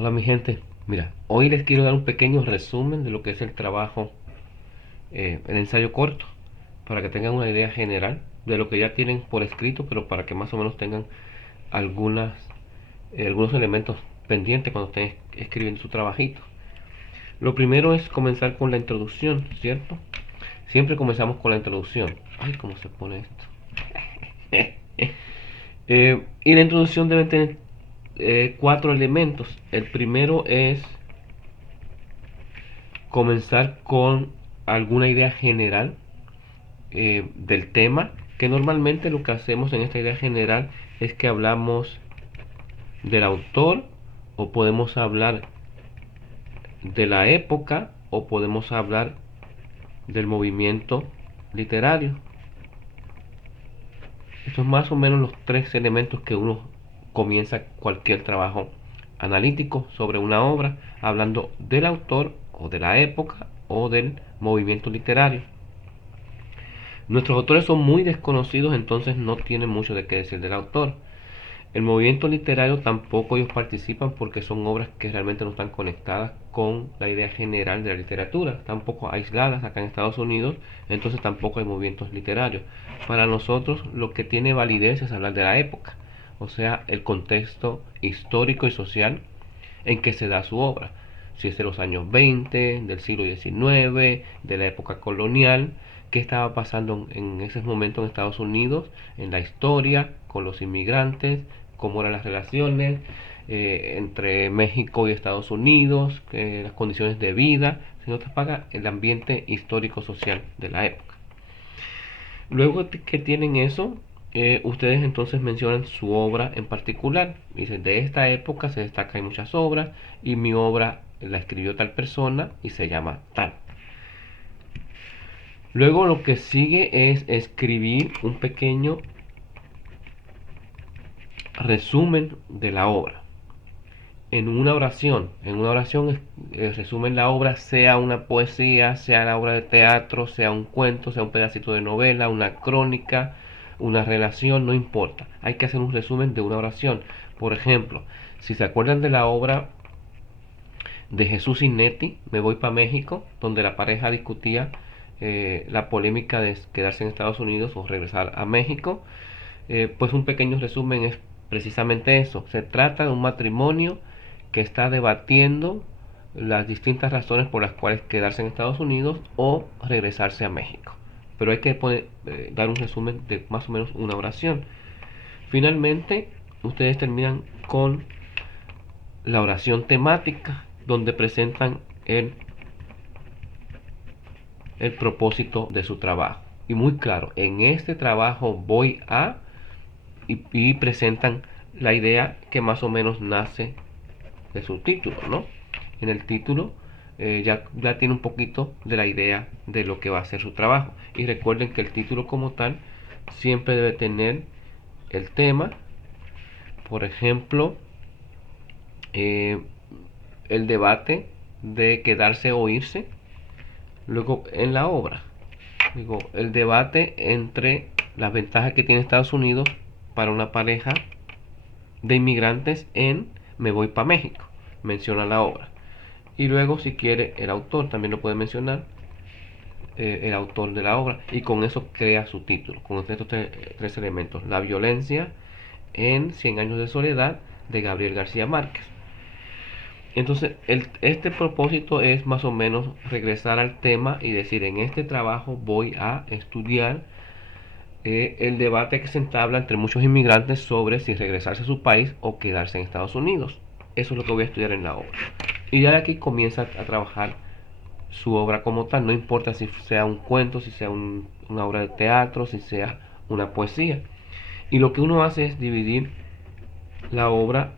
Hola mi gente, mira, hoy les quiero dar un pequeño resumen de lo que es el trabajo, el ensayo corto, para que tengan una idea general de lo que ya tienen por escrito, pero para que más o menos tengan algunas, algunos elementos pendientes cuando estén escribiendo su trabajito. Lo primero es comenzar con la introducción, ¿cierto? Siempre comenzamos con la introducción. Ay, ¿cómo se pone esto? Y la introducción debe tener cuatro elementos. El primero es comenzar con alguna idea general del tema, que normalmente lo que hacemos en esta idea general es que hablamos del autor, o podemos hablar de la época, o podemos hablar del movimiento literario. Estos son más o menos los tres elementos que uno comienza cualquier trabajo analítico sobre una obra, hablando del autor o de la época o del movimiento literario. Nuestros autores son muy desconocidos, entonces no tienen mucho de qué decir del autor. El movimiento literario tampoco ellos participan porque son obras que realmente no están conectadas con la idea general de la literatura, están un poco aisladas acá en Estados Unidos, entonces tampoco hay movimientos literarios. Para nosotros lo que tiene validez es hablar de la época, o sea, el contexto histórico y social en que se da su obra. Si es de los años 20, del siglo XIX, de la época colonial, qué estaba pasando en ese momento en Estados Unidos, en la historia, con los inmigrantes, cómo eran las relaciones entre México y Estados Unidos, las condiciones de vida, sino te paga el ambiente histórico-social de la época. Luego que tienen eso, ustedes entonces mencionan su obra en particular. Dicen, de esta época se destacan muchas obras y mi obra la escribió tal persona y se llama tal. Luego lo que sigue es escribir un pequeño resumen de la obra. En una oración resumen la obra, sea una poesía, sea la obra de teatro, sea un cuento, sea un pedacito de novela, una crónica, una relación, no importa. Hay que hacer un resumen de una oración. Por ejemplo, si se acuerdan de la obra de Jesús Inetti, Me voy para México, donde la pareja discutía la polémica de quedarse en Estados Unidos o regresar a México, pues un pequeño resumen es precisamente eso. Se trata de un matrimonio que está debatiendo las distintas razones por las cuales quedarse en Estados Unidos o regresarse a México. Pero hay que dar un resumen de más o menos una oración. Finalmente, ustedes terminan con la oración temática, donde presentan el propósito de su trabajo. Y muy claro, en este trabajo voy a, y presentan la idea que más o menos nace de su título, ¿no? En el título ya tiene un poquito de la idea de lo que va a ser su trabajo. Y recuerden que el título como tal siempre debe tener el tema, por ejemplo, eh, el debate de quedarse o irse. Luego en la obra, digo, el debate entre las ventajas que tiene Estados Unidos para una pareja de inmigrantes en Me voy para México. Menciona la obra. Y luego, si quiere, el autor también lo puede mencionar, el autor de la obra. Y con eso crea su título, con estos tres elementos. La violencia en 100 años de soledad de Gabriel García Márquez. Entonces, este propósito es más o menos regresar al tema y decir, en este trabajo voy a estudiar el debate que se entabla entre muchos inmigrantes sobre si regresarse a su país o quedarse en Estados Unidos. Eso es lo que voy a estudiar en la obra. Y ya de aquí comienza a trabajar su obra como tal, no importa si sea un cuento, si sea una obra de teatro, si sea una poesía. Y lo que uno hace es dividir la obra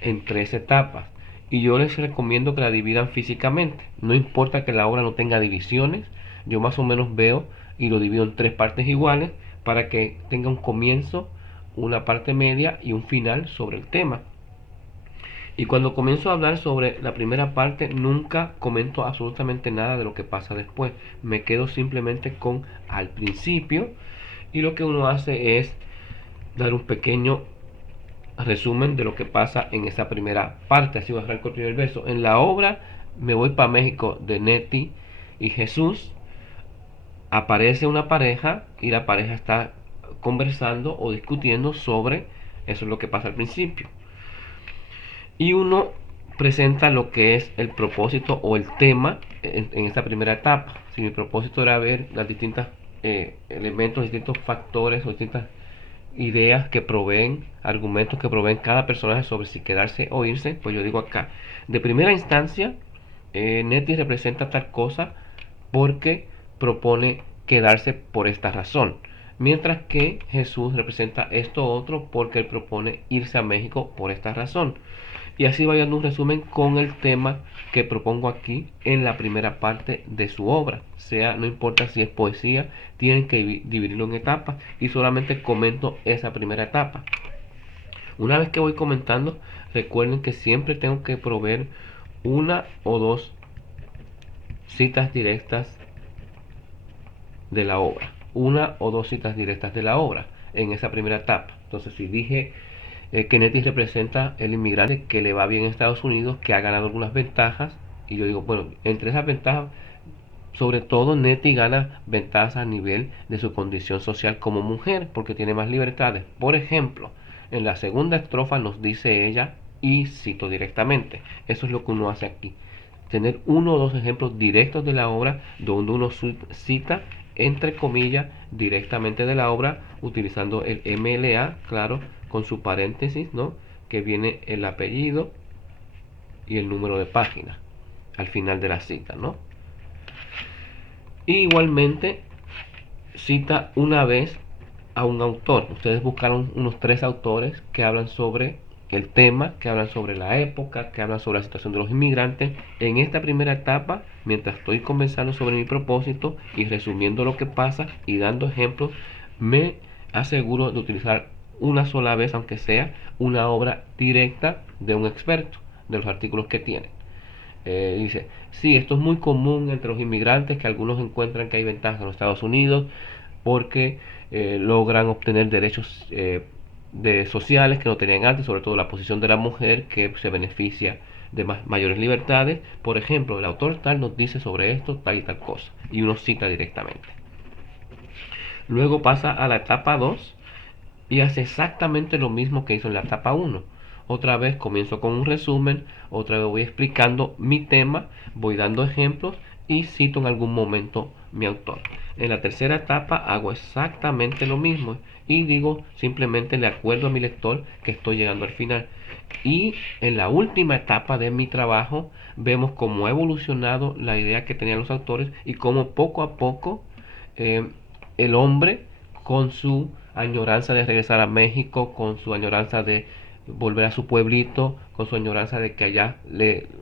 en tres etapas. Y yo les recomiendo que la dividan físicamente. No importa que la obra no tenga divisiones, yo más o menos veo y lo divido en tres partes iguales para que tenga un comienzo, una parte media y un final sobre el tema. Y cuando comienzo a hablar sobre la primera parte, nunca comento absolutamente nada de lo que pasa después. Me quedo simplemente con al principio y lo que uno hace es dar un pequeño resumen de lo que pasa en esa primera parte. Así arranco el primer verso. En la obra Me voy para México de Neti y Jesús, aparece una pareja y la pareja está conversando o discutiendo sobre eso, es lo que pasa al principio. Y uno presenta lo que es el propósito o el tema en esta primera etapa. Si mi propósito era ver las distintas elementos, distintos factores o distintas ideas que proveen, argumentos que proveen cada personaje sobre si quedarse o irse, pues yo digo acá, de primera instancia, Nettie representa tal cosa porque propone quedarse por esta razón, mientras que Jesús representa esto otro porque él propone irse a México por esta razón. Y así va dando un resumen con el tema que propongo aquí en la primera parte de su obra. Sea, no importa si es poesía, tienen que dividirlo en etapas y solamente comento esa primera etapa. Una vez que voy comentando, recuerden que siempre tengo que proveer una o dos citas directas de la obra. Una o dos citas directas de la obra en esa primera etapa. Entonces, si dije que Nettie representa el inmigrante que le va bien en Estados Unidos, que ha ganado algunas ventajas, y yo digo, bueno, entre esas ventajas, sobre todo Nettie gana ventajas a nivel de su condición social como mujer, porque tiene más libertades. Por ejemplo, en la segunda estrofa nos dice ella, y cito directamente, eso es lo que uno hace aquí, tener uno o dos ejemplos directos de la obra donde uno cita entre comillas directamente de la obra utilizando el MLA, claro, con su paréntesis, ¿no? Que viene el apellido y el número de página al final de la cita, ¿no? Y igualmente cita una vez a un autor. Ustedes buscaron unos 3 autores que hablan sobre el tema, que hablan sobre la época, que hablan sobre la situación de los inmigrantes. En esta primera etapa, mientras estoy conversando sobre mi propósito y resumiendo lo que pasa y dando ejemplos, me aseguro de utilizar una sola vez, aunque sea, una obra directa de un experto, de los artículos que tiene. Dice, sí, esto es muy común entre los inmigrantes, que algunos encuentran que hay ventajas en los Estados Unidos porque logran obtener derechos sociales que no tenían antes, sobre todo la posición de la mujer que se beneficia de mayores libertades. Por ejemplo, el autor tal nos dice sobre esto, tal y tal cosa, y uno cita directamente. Luego pasa a la etapa 2 y hace exactamente lo mismo que hizo en la etapa 1. Otra vez comienzo con un resumen, otra vez voy explicando mi tema, voy dando ejemplos y cito en algún momento mi autor. En la tercera etapa hago exactamente lo mismo y digo simplemente le acuerdo a mi lector que estoy llegando al final. Y en la última etapa de mi trabajo vemos cómo ha evolucionado la idea que tenían los autores y cómo poco a poco eh, el hombre, con su añoranza de regresar a México, con su añoranza de volver a su pueblito, con su añoranza de que allá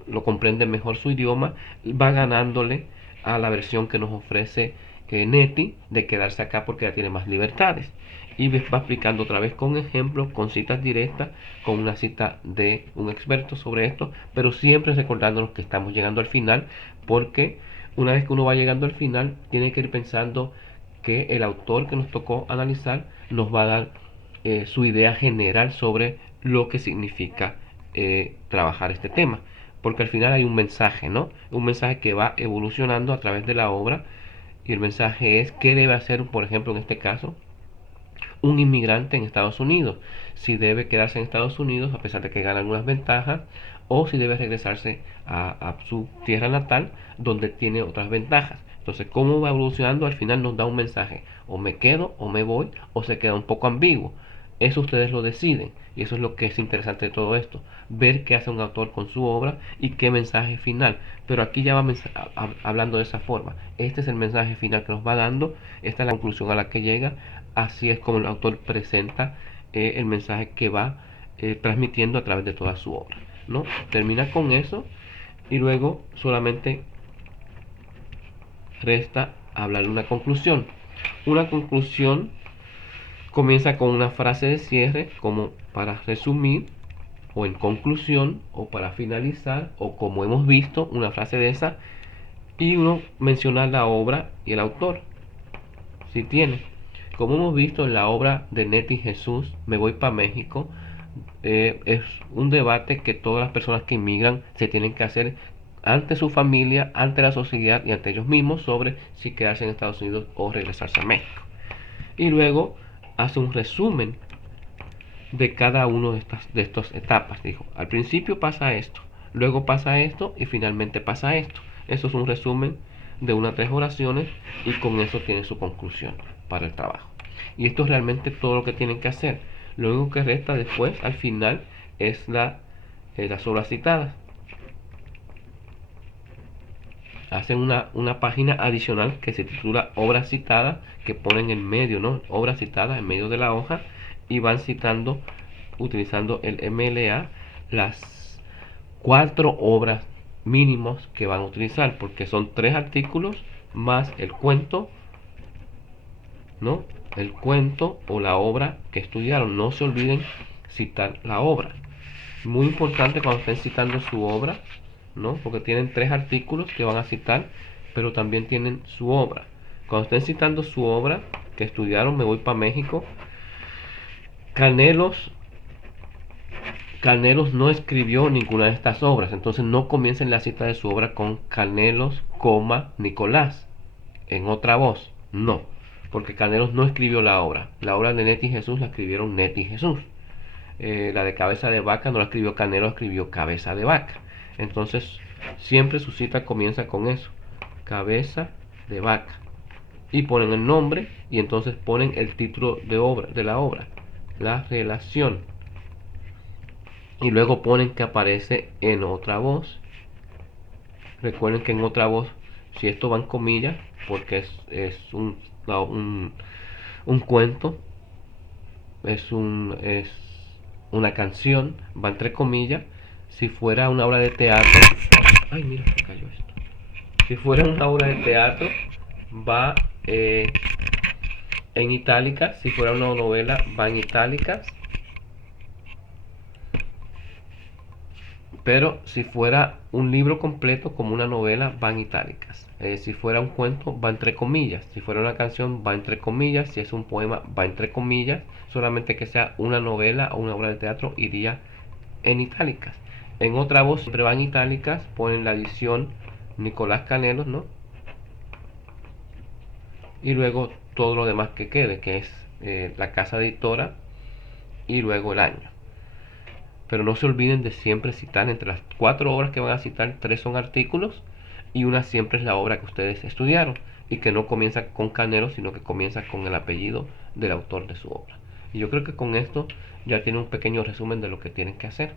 lo comprende mejor su idioma, va ganándole a la versión que nos ofrece Nettie de quedarse acá porque ya tiene más libertades. Y va explicando otra vez con ejemplos, con citas directas, con una cita de un experto sobre esto, pero siempre recordándonos que estamos llegando al final, porque una vez que uno va llegando al final, tiene que ir pensando que el autor que nos tocó analizar nos va a dar su idea general sobre lo que significa trabajar este tema. Porque al final hay un mensaje, ¿no? Un mensaje que va evolucionando a través de la obra. Y el mensaje es qué debe hacer, por ejemplo, en este caso, un inmigrante en Estados Unidos. Si debe quedarse en Estados Unidos a pesar de que gana algunas ventajas, o si debe regresarse a su tierra natal donde tiene otras ventajas. Entonces, cómo va evolucionando al final nos da un mensaje. O me quedo, o me voy, o se queda un poco ambiguo. Eso ustedes lo deciden. Y eso es lo que es interesante de todo esto. Ver qué hace un autor con su obra y qué mensaje final. Pero aquí ya va hablando de esa forma. Este es el mensaje final que nos va dando. Esta es la conclusión a la que llega. Así es como el autor presenta el mensaje que va transmitiendo a través de toda su obra, ¿no? Termina con eso y luego solamente resta hablar una conclusión. Una conclusión comienza con una frase de cierre como para resumir o en conclusión o para finalizar o como hemos visto una frase de esa y uno menciona la obra y el autor si tiene. Como hemos visto en la obra de Nettie Jesús, Me voy para México, es un debate que todas las personas que inmigran se tienen que hacer ante su familia, ante la sociedad y ante ellos mismos sobre si quedarse en Estados Unidos o regresarse a México. Y luego hace un resumen de cada uno de estas etapas. Dijo, al principio pasa esto, luego pasa esto y finalmente pasa esto. Eso es un resumen de unas 3 oraciones y con eso tiene su conclusión para el trabajo. Y esto es realmente todo lo que tienen que hacer. Lo único que resta después, al final, es las obras citadas. Hacen una página adicional que se titula obras citadas, que ponen en medio, ¿no? Obras citadas en medio de la hoja y van citando, utilizando el MLA, las 4 obras mínimos que van a utilizar, porque son 3 artículos más el cuento, ¿no? El cuento o la obra que estudiaron. No se olviden citar la obra. Muy importante cuando estén citando su obra, ¿no? Porque tienen 3 artículos que van a citar, pero también tienen su obra. Cuando estén citando su obra que estudiaron, me voy para México. Canelos Canelos no escribió ninguna de estas obras, entonces no comiencen la cita de su obra con Canelos, Nicolás, en otra voz. No, porque Canelos no escribió la obra. La obra de Neti y Jesús la escribieron Neti y Jesús. La de cabeza de vaca no la escribió Canelo, escribió cabeza de vaca. Entonces, siempre su cita comienza con eso, cabeza de vaca. Y ponen el nombre y entonces ponen el título de la obra, la relación. Y luego ponen que aparece en otra voz. Recuerden que en otra voz, si esto va en comillas, porque es un cuento, es una canción, va entre comillas. Si fuera una obra de teatro, ay, mira, se cayó esto. Si fuera una obra de teatro, va en itálicas. Si fuera una novela, va en itálicas. Pero si fuera un libro completo como una novela, va en itálicas. Si fuera un cuento, va entre comillas. Si fuera una canción, va entre comillas. Si es un poema, va entre comillas. Solamente que sea una novela o una obra de teatro, iría en itálicas. En otra voz siempre va en itálicas. Ponen la edición Nicolás Canelos, ¿no? Y luego todo lo demás que quede, que es la casa editora y luego el año. Pero no se olviden de siempre citar entre las 4 obras que van a citar, 3 son artículos y una siempre es la obra que ustedes estudiaron y que no comienza con Canelo, sino que comienza con el apellido del autor de su obra. Y yo creo que con esto ya tienen un pequeño resumen de lo que tienen que hacer.